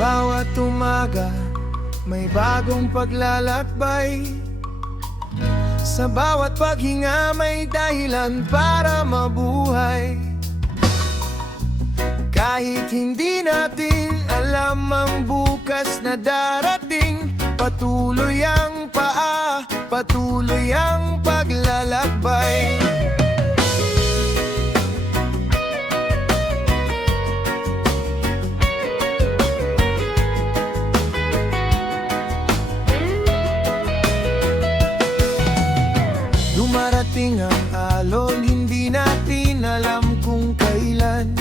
Bawat umaga may bagong paglalakbay. Sa bawat paghinga may dahilan para mabuhay. Kahit hindi natin alam ang bukas na darating, patuloy ang paa, patuloy ang paglalakbay. Dumarating ang alon, hindi natin alam kung kailan.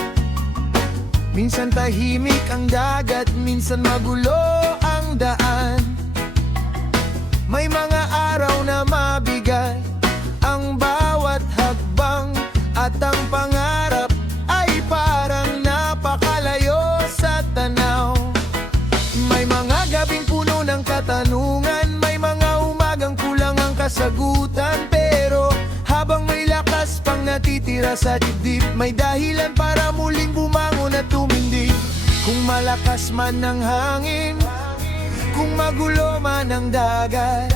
Minsan tahimik ang dagat, minsan magulo ang daan. May mga araw na mabigat ang bawat hakbang, at ang pangarap ay parang napakalayo sa tanaw. May mga gabing puno ng katanungan, may mga umagang kulang ang kasagutan. Pero habang may lakas pang natitira sa dibdib, may dahilan para muling bumangon at tumindig. Kung malakas man ang hangin, kung magulo man ang dagat,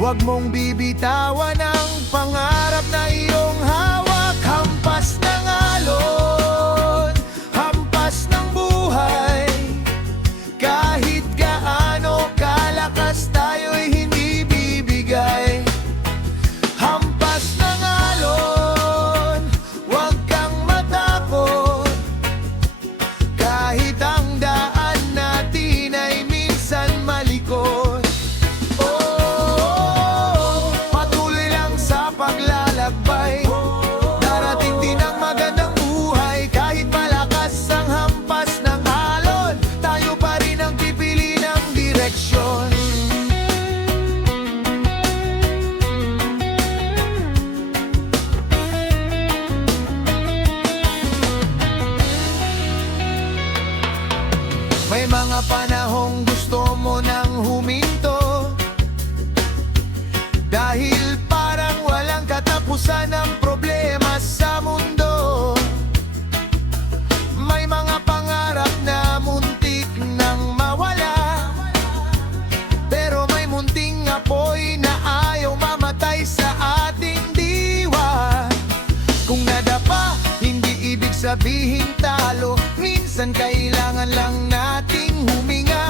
huwag mong bibitawan ang pangarap na iyong hawak. Hampas ng alon, hampas ng buhay, kahit gaano kalakas tayo'y hindi bibigay. Hampas ng alon, huwag kang matakot, kahit ang daan natin ay minsan malikot. Patuloy lang sa paglalakbay, darating din ang magandang buhay. Kahit malakas ang hampas ng alon, tayo pa rin ang pipili ng direksyon. May mga panahong gusto mo nang huminto, dahil parang walang katapusan ang problema sa mundo. May mga pangarap na muntik nang mawala, pero may munting apoy na ayaw mamatay sa ating diwa. Kung nadapa, hindi ibig sabihin talo. Minsan kailangan lang nating huminga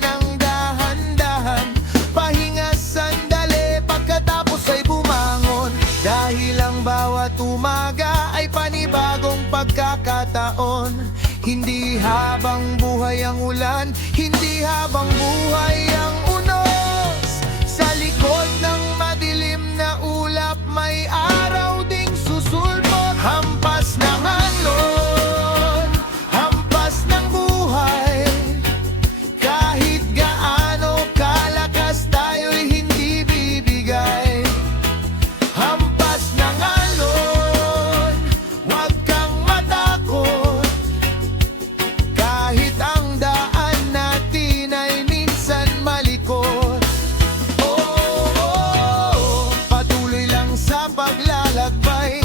ng dahan-dahan, pahinga sandali, pagkatapos ay bumangon. Dahil ang bawat umaga ay panibagong pagkakataon. Hindi habang buhay ang ulan, hindi habang buhay ang unos. Sa likod ng madilim na ulap may araw ding susulpot. Hampas ng alon, hampas ng buhay, kahit gaano kalakas tayo'y hindi bibigay. Hampas ng alon, huwag kang matakot, kahit ang daan natin ay minsan malikot. Patuloy lang sa paglalakbay,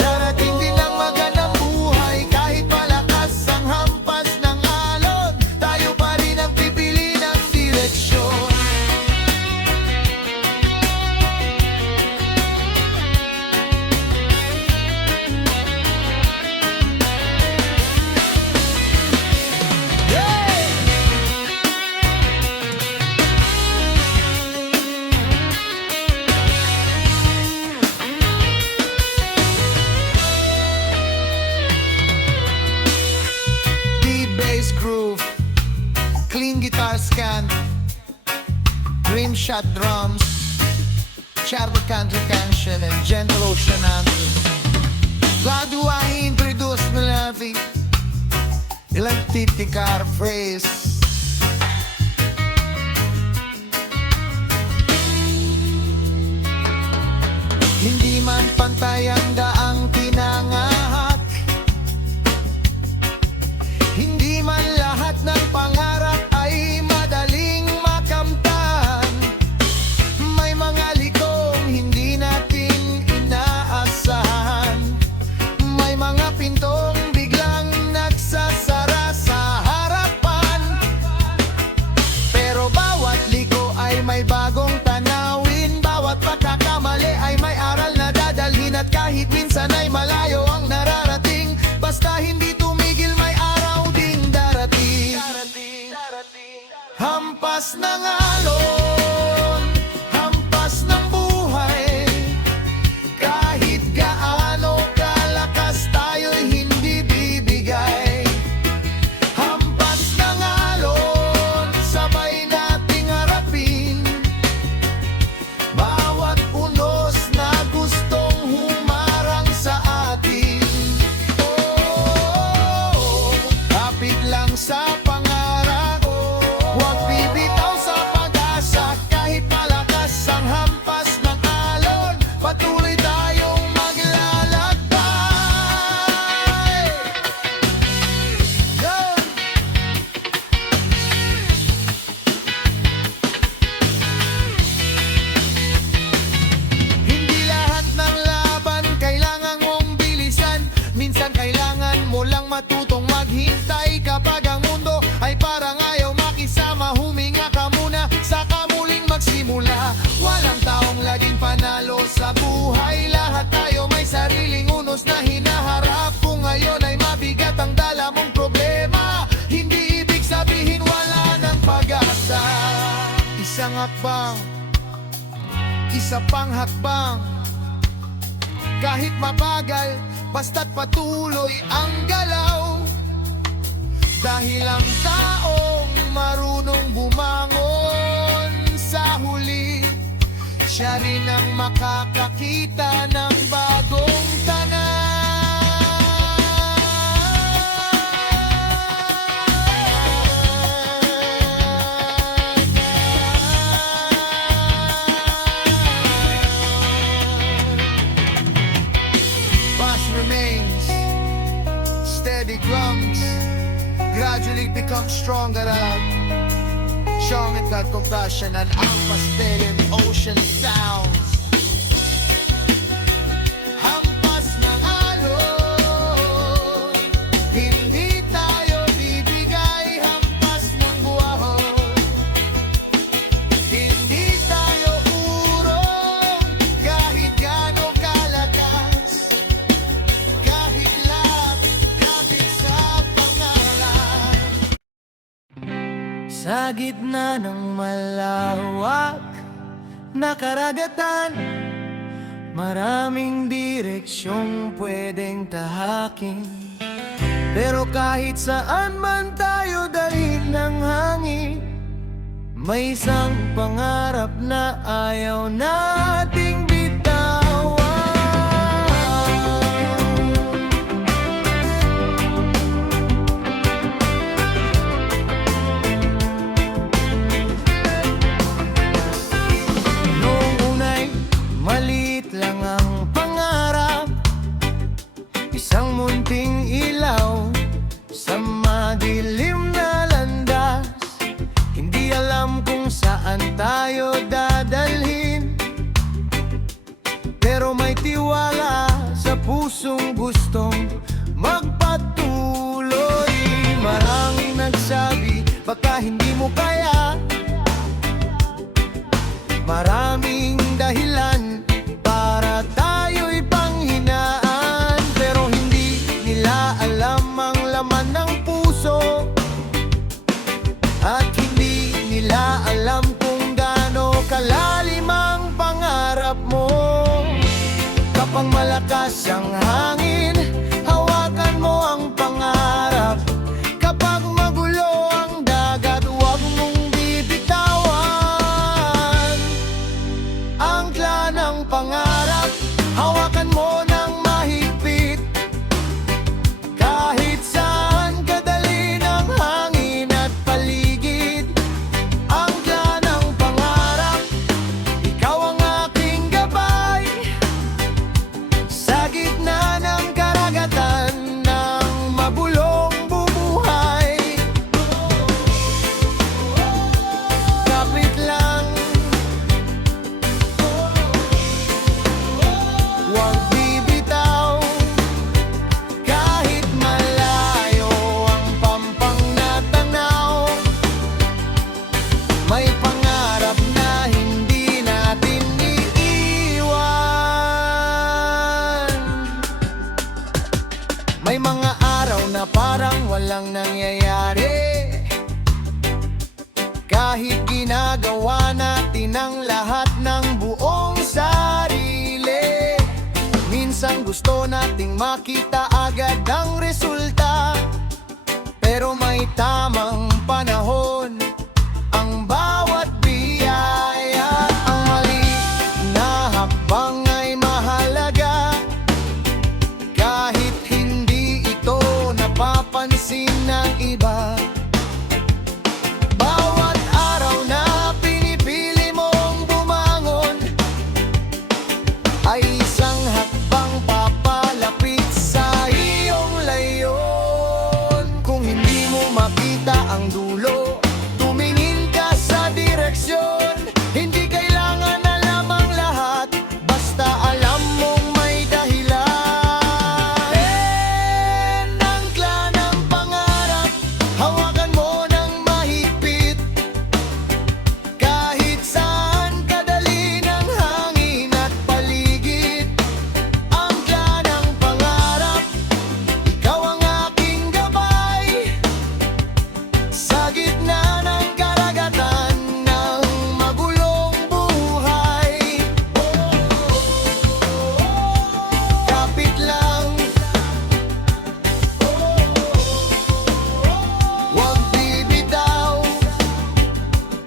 darating din ang magandang buhay. Kahit malakas ang hampas ng alon, tayo pa rin ang pipili ng direksyon. Beat, bass, groove, clean guitar scan, dream shot drums, charro country cantion, and gentle ocean anthem. Glad do I introduce melody, ilang titikar phrase. Hindi man pantay ang daang tinangahak, hindi man lahat ng pangarap ay madaling makamtan. May mga likong hindi natin inaasahan, may mga pintong biglang nagsasara sa harapan. Hampas ng alon, hampas ng buhay. Kahit gaano kalakas tayo'y hindi bibigay. Hampas ng alon, sabay nating harapin bawat unos na gustong humarang sa atin. Oh, kapit lang sa pangarap, huwag bibitaw sa pag-asa. Kahit malakas ang hampas ng alon, patuloy tayong maglalakbay. Yeah. Hindi lahat ng laban kailangan mong bilisan. Minsan kailangan mo lang matutong maghintay. Kapag ang mundo ay parang ayaw makisama, huminga ka muna, saka muling magsimula. Walang taong laging panalo sa buhay. Lahat tayo may sariling unos na hinaharap. Kung ngayon ay mabigat ang dala mong problema, hindi ibig sabihin wala ng pag-asa. Isang hakbang, isa pang hakbang. Kahit mabagal, basta't patuloy ang galaw. Dahil ang taong marunong bumangon sa huli, siya rin ang makakakita ng bagong Past remains, steady drums, gradually become stronger up. Strong and got compassion and alpha still in ocean sounds. Hampas ng alon, hindi tayo bibigay. Hampas ng buwahon, hindi tayo urong. Kahit gaano kalakas, kahit lapit sa pangarap. Sa gitna ng malawak na karagatan, maraming direksyong pwedeng tahakin. Pero kahit saan man tayo dalhin ng hangin, may isang pangarap na ayaw nating bitawan. Noong unay maliit lang ang pangarap, isang munting ilaw sa madilim na landas. Hindi alam kung saan tayo dadalhin, pero may tiwala sa pusong gustong magpatuloy. Maraming nagsabi baka hindi mo kaya, maraming dahilan para tayo'y panghinaan. Pero hindi nila alam ang laman ng puso, at hindi nila alam kung gaano kalalim ang pangarap mo. Kapag malakas ang hangin, hawakan mo ang pangarap. Kapag magulo ang dagat, huwag mong bibitawan ang tla ng pangarap. Hawakan mo ng mahigpit, kahit saan kadali ng hangin at paligid. Ang tla ng pangarap, ikaw ang aking gabay. Sa gitna ng karagatan ng mabulong bumuhay, kapit lang, huwag bibitaw. Kahit malayo ang pampang na tanaw, may pangarap na hindi natin iiwan. May mga araw na parang walang nangyayari, Kahit ginagawa natin ang lahat ng buong sarili, minsan gusto nating makita agad ang resulta. Pero may tamang panahon ang bawat biyaya. Ang mali na hakbang ay mahalaga, kahit hindi ito napapansin ng iba. Bawat araw na pinipili mong bumangon ay isang hakbang papalapit sa iyong layon. Kung hindi mo makita ang dulo, tumingin ka sa direksyon. Hindi kailangan alam ang lahat, basta alam mong may dahilan. Angkla ng pangarap, hawakan mo ng mahigpit. Kahit saan kadali ng hangin at paligid. Angkla ng pangarap, ikaw ang aking gabay. Sa gitna ng karagatan ng magulong buhay, kapit lang, huwag bibitaw.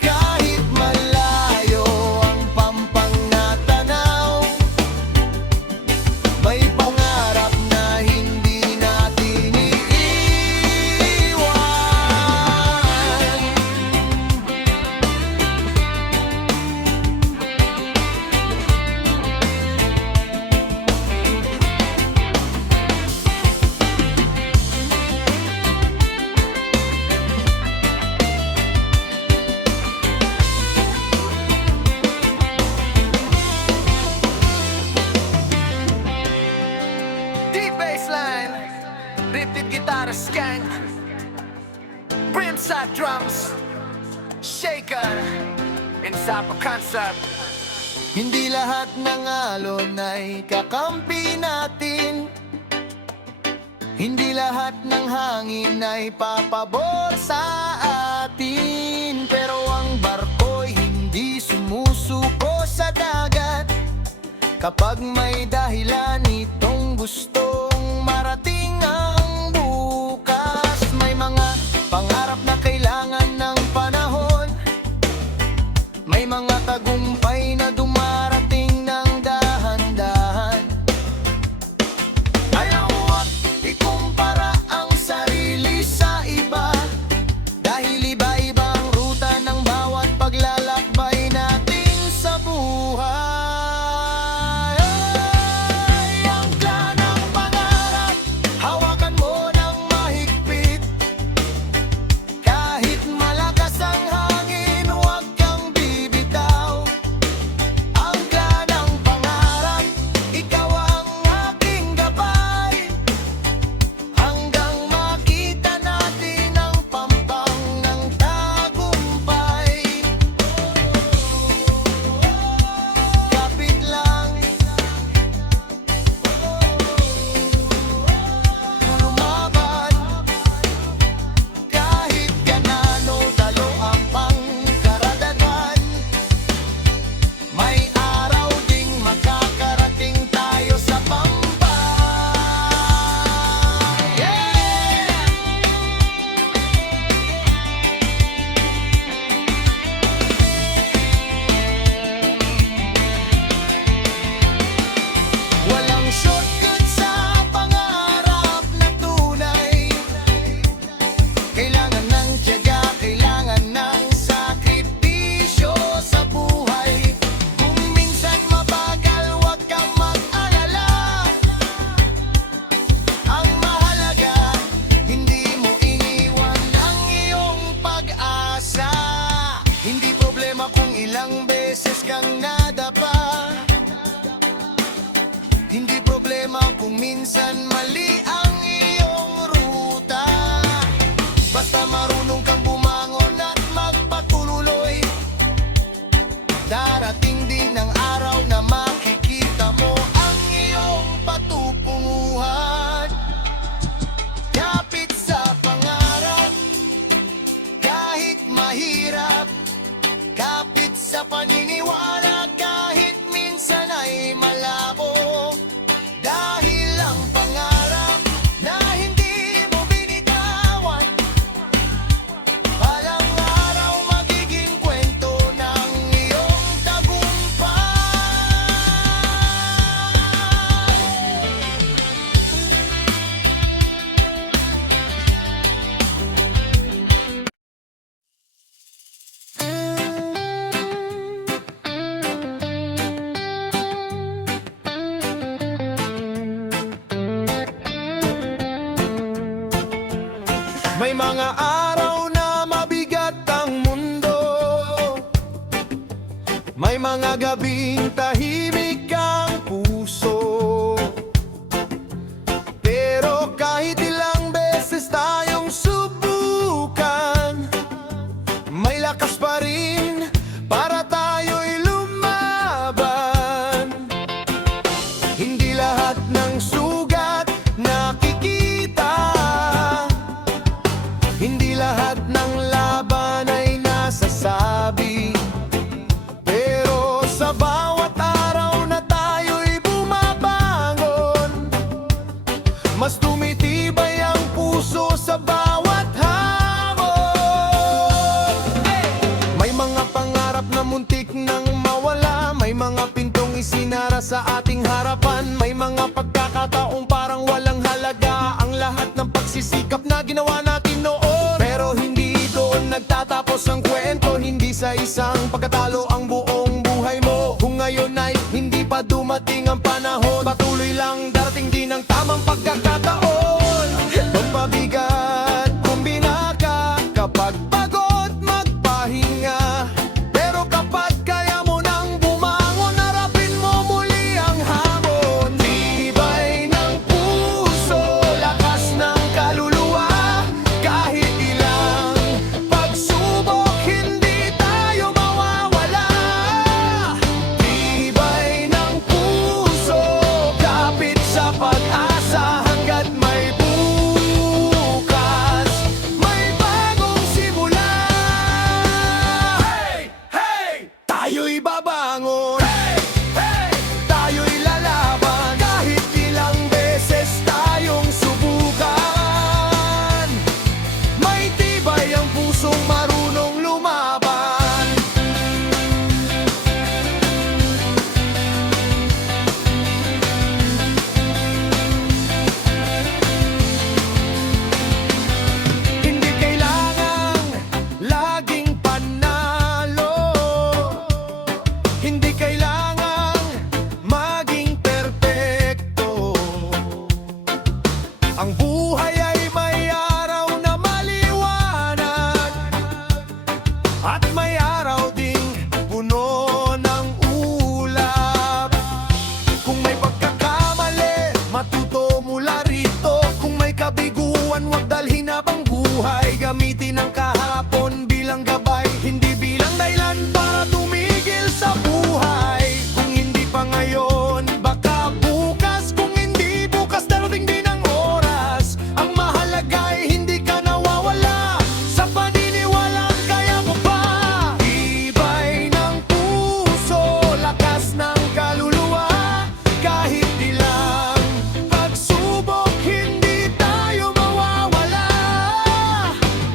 Kahit malayo ang pampang natanaw, may pangarap na hindi natin iiwan. Deep bassline, lifted guitar skank, brimside drums, shaker, inside a concept. Hindi lahat ng alon ay kakampi natin. Hindi lahat ng hangin ay papabor sa atin. Pero ang barko'y hindi sumusuko sa dagat kapag may dahilan itong gustong marating ang bukas. May mga pangarap na kailangan ng panahon, may mga tagumpay na dumarating ng dahan-dahan. Ayaw at ikumpara ang sarili sa iba, dahil iba-iba ang ruta ng bawat paglalakbay natin sa buhay. Angkla ng sa paniniwala kahit minsan ay malabo. Dahil ang pangarap na hindi mo binitawan, balang araw magiging kwento ng iyong tagumpay. May mga araw na mabigat ang mundo, may mga gabing tahimik ang puso. Pero kahit ilang beses tayong subukan, may lakas pa rin para tayo'y lumaban. Hindi lahat ng sugat nakikita, hindi lahat ng laban ay nasasabi. Pero sa bawat araw na tayo'y bumabangon, mas tumitibay ang puso sa bawat hamon. May mga pangarap na muntik nang mawala, may mga pintong isinara sa ating harapan, may mga pagkakataong parang walang halaga ang lahat ng pagsisikap na ginawa natin noon. Pero hindi doon nagtatapos ang kwento, hindi sa isang pagkatalo ang buong buhay mo. Kung ngayon ay hindi pa dumating ang panahon, patuloy lang darating din ang tamang pagkakataon. Pagpabigat, kumbina ka, kapag pagod magpahinga. Pero kapag kaya mo nang bumangon, harapin mo muli ang hamon. Tibay ng puso, lakas ng kaluluwa, kahit ilang pagsubok hindi tayo mawawala. Tibay ng puso, kapit sa pag-asa, hanggat may bukas, may bagong simula. Hey! Hey! Tayo'y babangon. Hey! Hey! Tayo'y lalaban, kahit ilang beses tayong subukan. May tibay ang pusong marunong lumaban. Hindi kailangang laging panalo, hindi kailangang maging perpekto. Ang buhay ay may araw na maliwanag, at may araw ding puno ng ulap. Kung may pagkakamali, matuto mula rito. Kung may kabiguan, huwag dalhin habang buhay. Gamitin ang kahapon bilang gabay, hindi bilang dahilan para tumigil sa buhay. Kung hindi pa ngayon, baka bukas. Kung hindi bukas, darating din ang oras. Ang mahalaga ay hindi ka nawawala sa paniniwala, kaya mo pa. Tibay ng puso, lakas ng kaluluwa, kahit ilang pagsubok hindi tayo mawawala.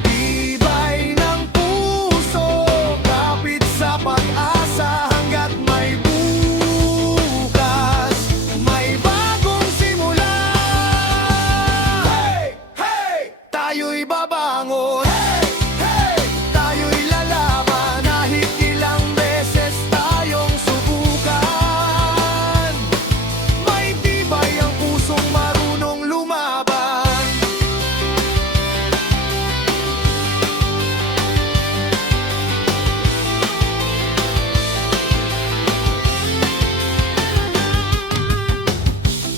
Tibay ng puso, kapit sa pag-asa, hanggat may bukas, may bagong simula. Hey! Hey! Tayo'y babangon. Hey! Hey! Tayo'y lalaban, kahit ilang beses tayong subukan. May tibay ang pusong marunong lumaban.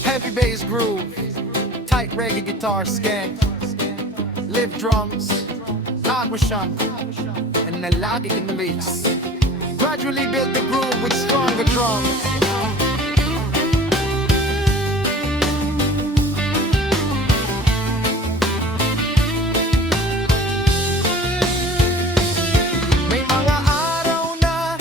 Heavy bass groove, tight reggae guitar skank, live drums, agua and nalagi in the mix. Gradually build the groove with stronger drums. May mga araw na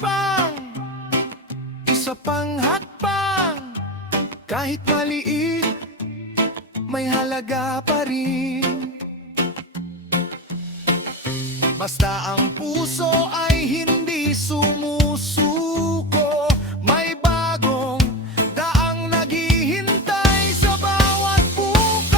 hakbang, isa pang hakbang. Kahit maliit, may halaga pa rin. Basta ang puso ay hindi sumusuko, may bagong daang naghihintay sa bawat bukas.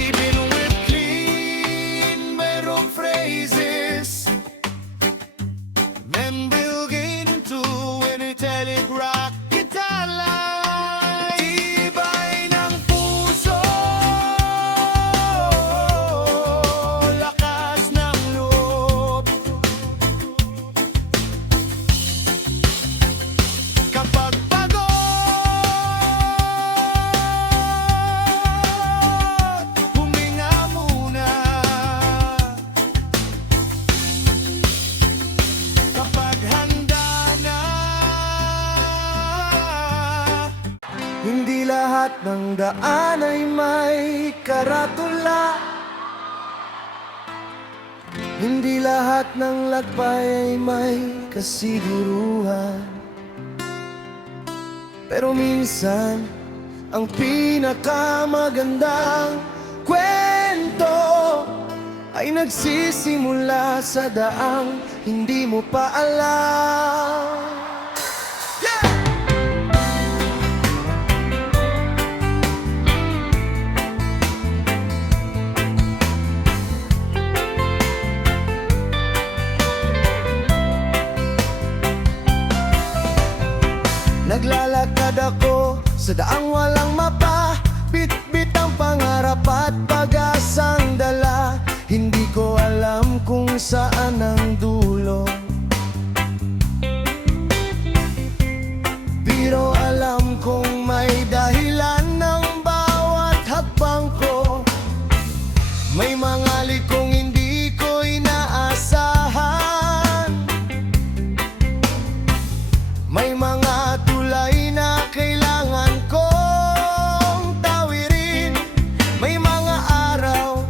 Even with clean, mayroong phrases men will gain into any telegraph kitalay. Tibay ng puso, lakas ng loob. Kapag pagod, huminga muna. Kapag handa na, hindi lahat ng daan ay may karatula. Hindi lahat ng lakbay ay may kasiguruhan. Pero minsan, ang pinakamagandang kwento ay nagsisimula sa daang hindi mo pa alam. Yeah! Naglalakad ako sa daang walang mapa, bit-bit ang pangarap at pag-asang dala. Hindi ko alam kung saan ang dulo, pero alam kong may dahilan ng bawat hakbang ko. May mga likong hindi ko inaasahan, may mga tulay na kailangan kong tawirin, may mga araw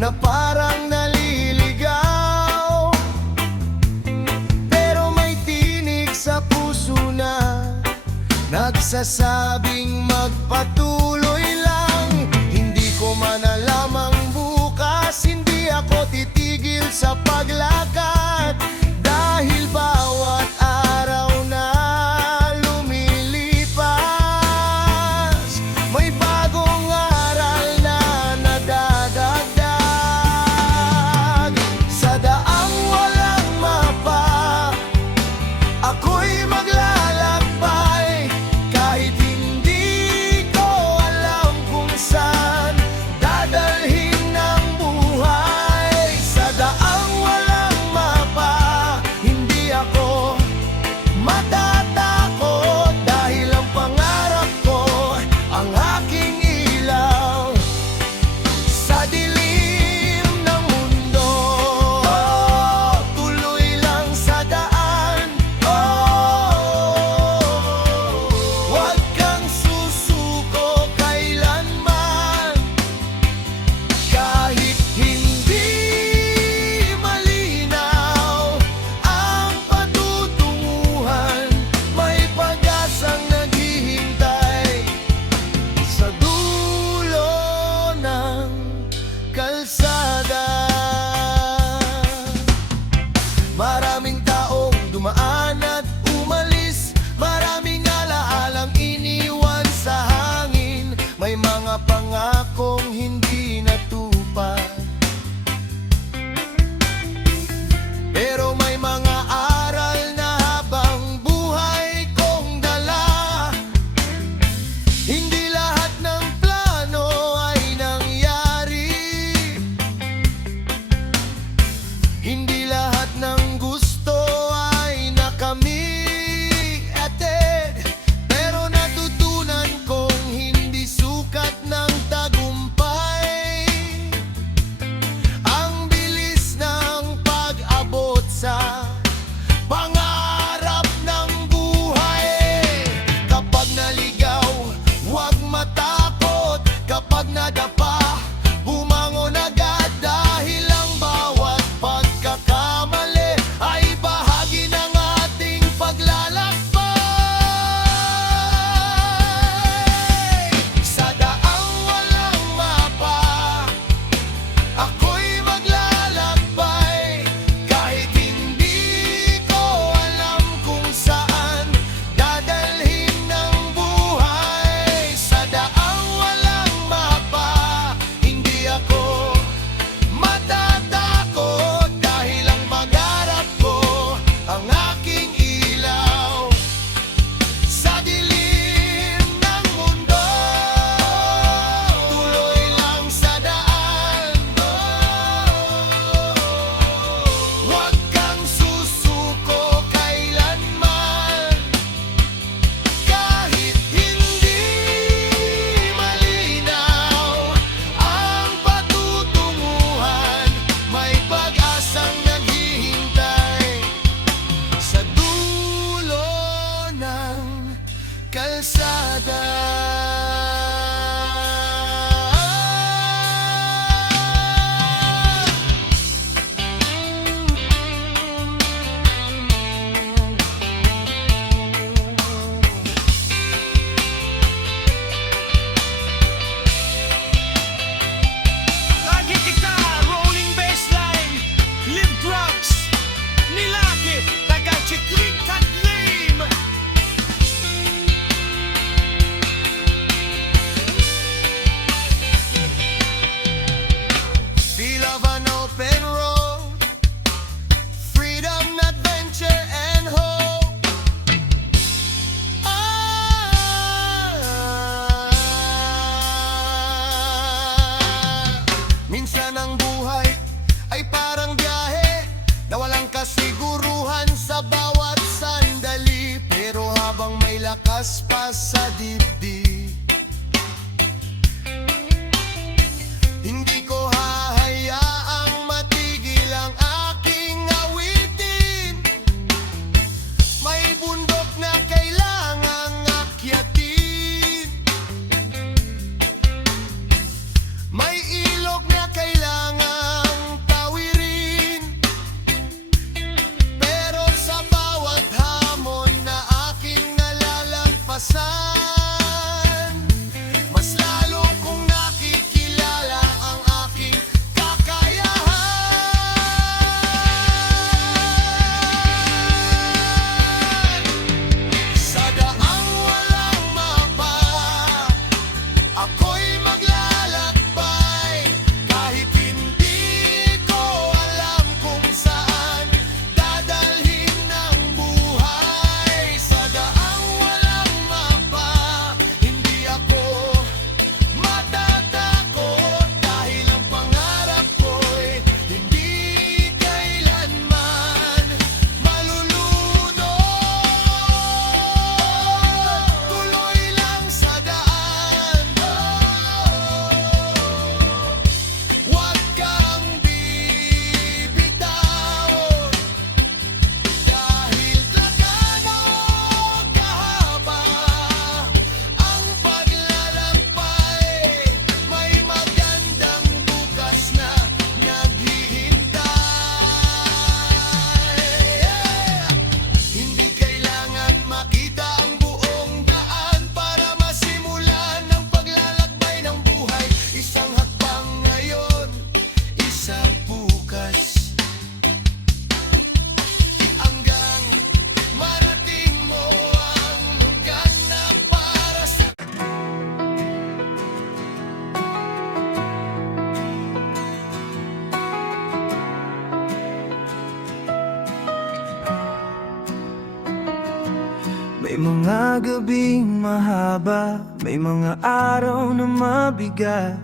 na parang naliligaw, pero may tinig sa puso na nagsasabing magpatuloy lang. Hindi ko man alam ang bukas, hindi ako titigil sa paglakad, dahil bawat araw na lumilipas, may bagong aral na nadadagdag. Sa daang walang mapa, ako'y maglalakbay, kahit hindi ko alam kung saan dadalhin ng buhay. Sa daang walang mapa, paspas sa dibdib. Hindi ko hahayaang matigil ang aking awitin. May bundok na kailangang akyatin, may ilog na kailangang tawirin. Pero sa bawat hamon na aking nalalagpasan, mas lalo kong nakikilala ang aking kakayahan. Sa daang walang mapa, ako'y maglalakbay. Kahit hindi ko alam kung saan dadalhin ng buhay. Sa daang walang mapa, hindi ako matatakot. Dahil ang pangarap ko'y hindi kailanman malulunod. Tuloy lang sa daan, huwag kang bibitaw. Dahil plagano kahaba ang paglalakbay, may magandang bukas na naghihintay. Hindi kailangan makita ang buong daan para masimulan ang paglalakbay ng buhay. Isang hakbang ngayon, isang bukas, hanggang marating mo ang lugar na para sa May mga gabing mahaba, may mga araw na mabigat.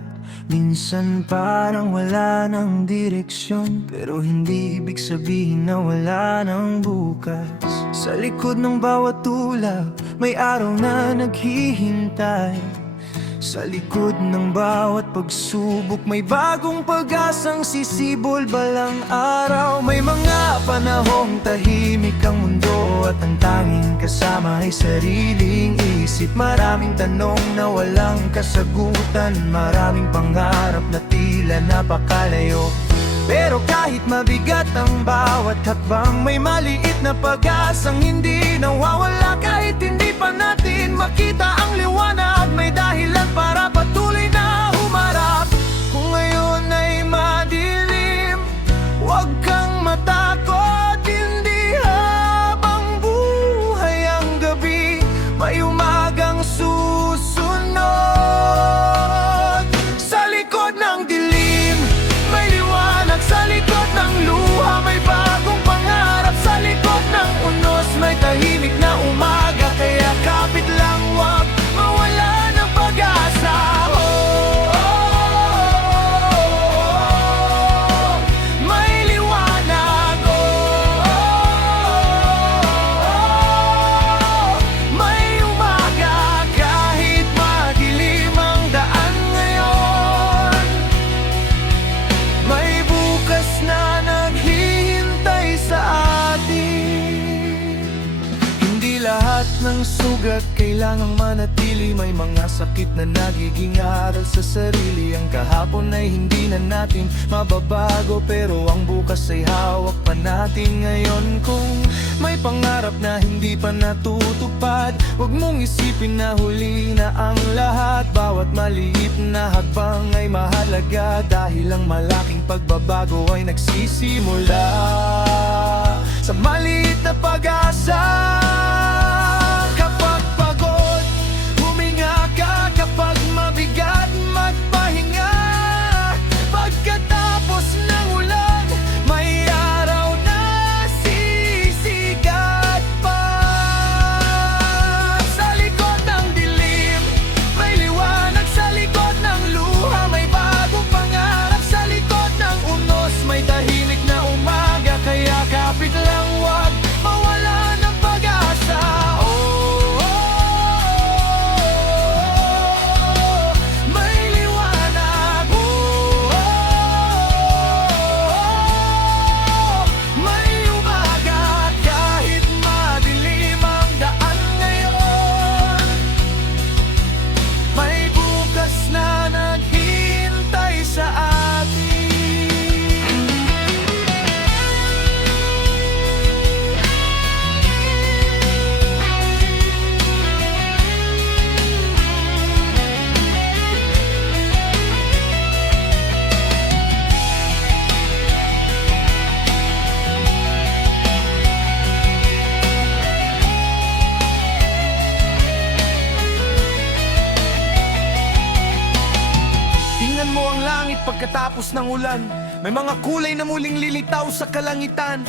Minsan parang wala ng direksyon, pero hindi ibig sabihin na wala ng bukas. Sa likod ng bawat tulak, may araw na naghihintay. Sa likod ng bawat pagsubok, may bagong pag-asang sisibol balang araw. May mga panahong tahimik ang mundo at ang tanging kasama ay sariling isip. Maraming tanong na walang kasagutan, maraming pangarap na tila napakalayo. Pero kahit mabigat ang bawat hakbang, may maliit na pag-asang hindi nawawala. Kahit hindi pa natin makita ang liwanag, may dahilan para patuloy na humarap. Kung ngayon ay madilim, huwag kang matakot. Hindi habang buhay ang gabi, may umagang susunod. Sa likod ng dilim, may liwanag. Sa likod ng luha, may bagong pangarap. Sa likod ng unos, may tahimik na umaga. Kaya kapit lang, wag mawala ng pag-asa. May liwanag, may umaga. Kahit madilim ang daan ngayon, may bukas na naghihintay sa atin. Hindi lahat ng sugat kailangang manatili. May mga sakit na nagiging aral sa sarili. Ang kahapon ay hindi na natin mababago, pero ang bukas ay hawak pa natin ngayon. Kung may pangarap na hindi pa natutupad, huwag mong isipin na huli na ang lahat. Bawat maliit na hakbang ay mahalaga, dahil ang malaking pagbabago ay nagsisimula sa maliit na pag-asa. Kapag pagod, huminga ka. Kapag mabigat, magpahinga. Pagkatapos ng ulan, may araw na sisigat pa. Sa likod ng dilim, may liwanag. Sa likod ng luha, may bagong pangarap. Sa likod ng unos, may tahimik na umaga. Kaya kapit lang, wag mawala ng pag-asa. Oh, Ngunit pagkatapos ng ulan, may mga kulay na muling lilitaw sa kalangitan.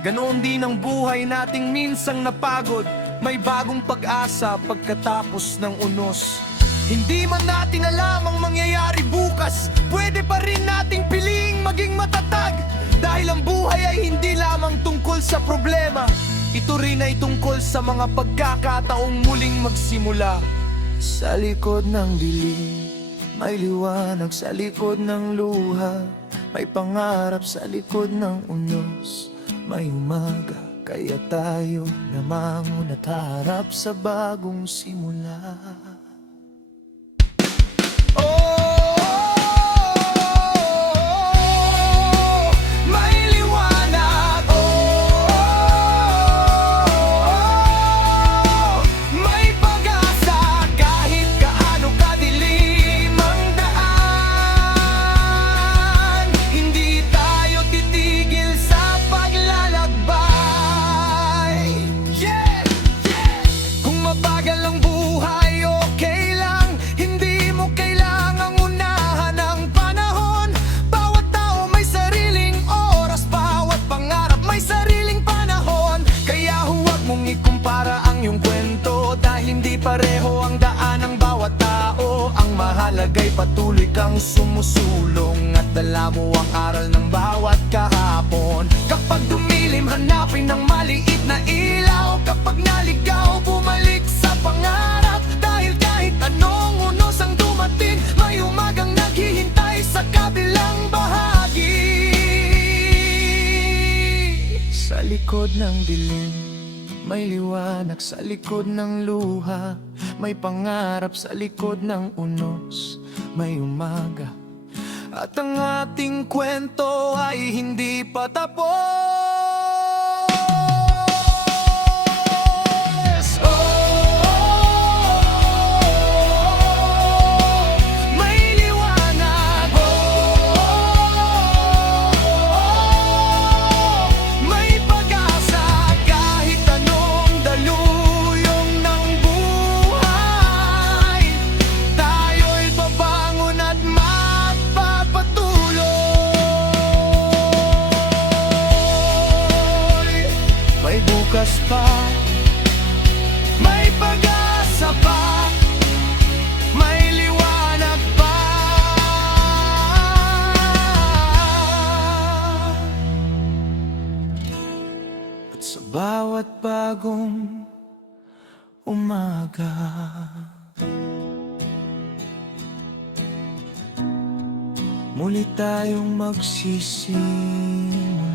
Ganoon din ang buhay nating minsang napagod. May bagong pag-asa pagkatapos ng unos. Hindi man natin alam ang mangyayari bukas, pwede pa rin nating piling maging matatag. Dahil ang buhay ay hindi lamang tungkol sa problema, ito rin ay tungkol sa mga pagkakataong muling magsimula. Sa likod ng dilim, may liwanag sa likod ng luha. May pangarap sa likod ng unos. May umaga, kaya tayo namangon at harap sa bagong simula. Ikumpara ang iyong kwento dahil hindi pareho ang daan ng bawat tao. Ang mahalaga'y patuloy kang sumusulong at dala mo ang aral ng bawat kahapon. Kapag dumilim, hanapin ang maliit na ilaw. Kapag naligaw, bumalik sa pangarap. Dahil kahit anong unos ang dumating, may umagang naghihintay sa kabilang bahagi. Sa likod ng dilim, may liwanag sa likod ng luha. May pangarap sa likod ng unos. May umaga at ang ating kwento ay hindi pa tapos. Bukas pa, may pag-asa pa, may liwanag pa. At sa bawat bagong umaga, muli tayong magsisimula.